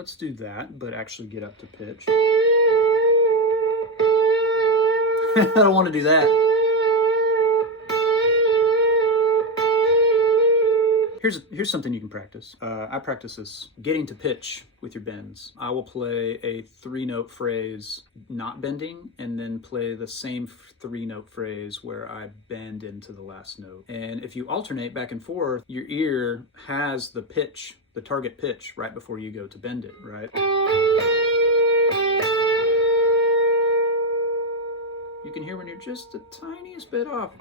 let's do that, but actually get up to pitch. I don't want to do that. Here's something you can practice. I practice this getting to pitch with your bends. I will play a 3-note phrase not bending, and then play the same 3-note phrase where I bend into the last note. And if you alternate back and forth, your ear has the pitch, the target pitch, right before you go to bend it, right? You can hear when you're just the tiniest bit off.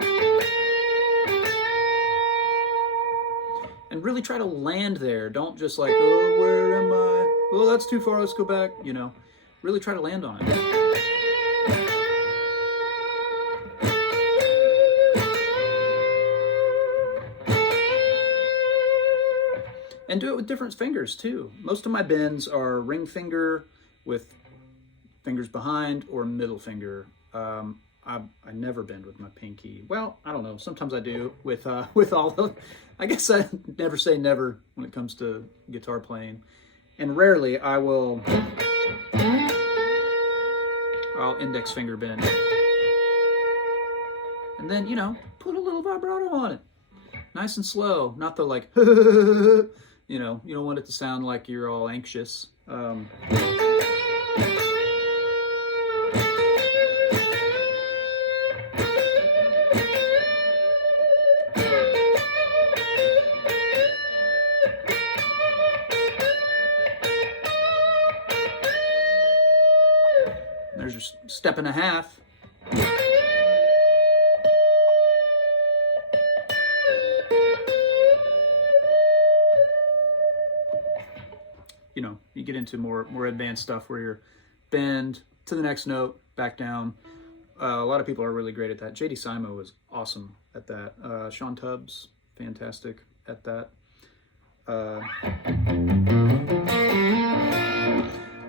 And really try to land there. Don't just like, oh, where am I? Oh, that's too far, let's go back. You know, really try to land on it. And do it with different fingers too. Most of my bends are ring finger with fingers behind, or middle finger. I never bend with my pinky. Well, I don't know. Sometimes I do with all the. I guess I never say never when it comes to guitar playing, and rarely I'll index finger bend, and then put a little vibrato on it, nice and slow, not the like. You don't want it to sound like you're all anxious. There's your step and a half. You get into more advanced stuff where you're bend to the next note, back down. A lot of people are really great at that. J.D. Simo was awesome at that. Sean Tubbs, fantastic at that.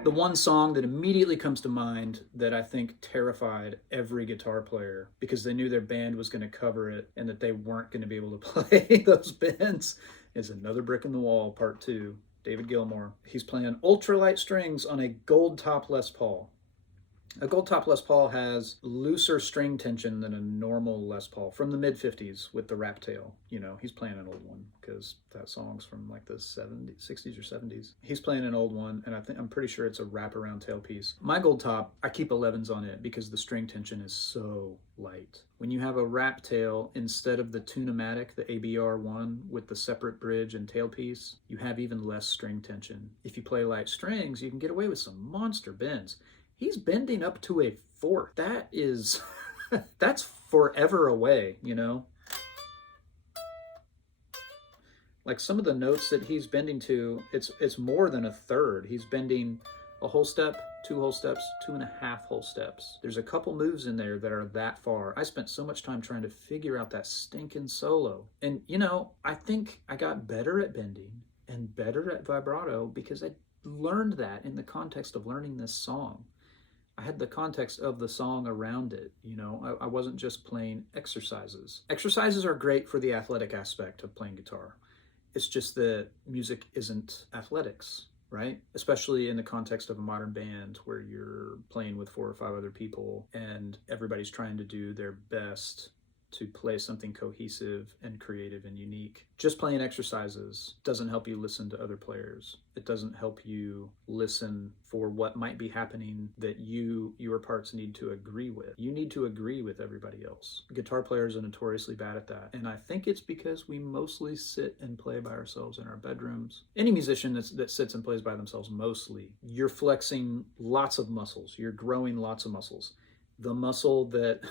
The one song that immediately comes to mind that I think terrified every guitar player because they knew their band was going to cover it and that they weren't going to be able to play those bends is Another Brick in the Wall, Part 2. David Gilmour. He's playing ultralight strings on a gold top Les Paul. A gold top Les Paul has looser string tension than a normal Les Paul from the mid-50s with the Rat Tail. He's playing an old one because that song's from like the 60s or 70s. He's playing an old one, and I'm pretty sure it's a wraparound tailpiece. My gold top, I keep 11s on it because the string tension is so light. When you have a Rat Tail, instead of the Tune-o-matic, the ABR1 with the separate bridge and tailpiece, you have even less string tension. If you play light strings, you can get away with some monster bends. He's bending up to a 4th. That is, that's forever away, Like some of the notes that he's bending to, it's more than a 1/3. He's bending a whole step, 2 whole steps, 2.5 whole steps. There's a couple moves in there that are that far. I spent so much time trying to figure out that stinking solo. And, I think I got better at bending and better at vibrato because I learned that in the context of learning this song. I had the context of the song around it. I wasn't just playing exercises. Exercises are great for the athletic aspect of playing guitar. It's just that music isn't athletics, right? Especially in the context of a modern band where you're playing with 4 or 5 other people and everybody's trying to do their best to play something cohesive and creative and unique. Just playing exercises doesn't help you listen to other players. It doesn't help you listen for what might be happening that your parts need to agree with. You need to agree with everybody else. Guitar players are notoriously bad at that. And I think it's because we mostly sit and play by ourselves in our bedrooms. Any musician that sits and plays by themselves mostly, you're flexing lots of muscles. You're growing lots of muscles. The muscle that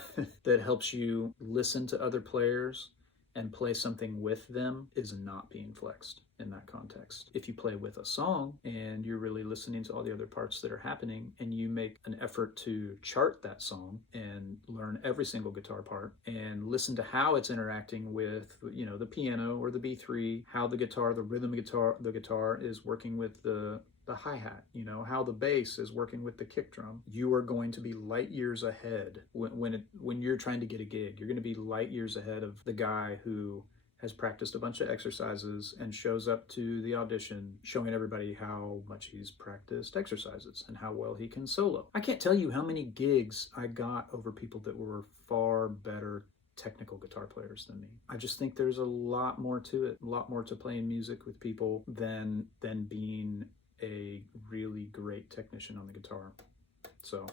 helps you listen to other players and play something with them is not being flexed in that context. If you play with a song and you're really listening to all the other parts that are happening and you make an effort to chart that song and learn every single guitar part and listen to how it's interacting with, the piano or the B3, how the guitar, the rhythm guitar, the guitar is working with the hi-hat, how the bass is working with the kick drum, you are going to be light years ahead when you're trying to get a gig. You're going to be light years ahead of the guy who has practiced a bunch of exercises and shows up to the audition showing everybody how much he's practiced exercises and how well he can solo. I can't tell you how many gigs I got over people that were far better technical guitar players than me. I just think there's a lot more to it, a lot more to playing music with people than being a really great technician on the guitar. So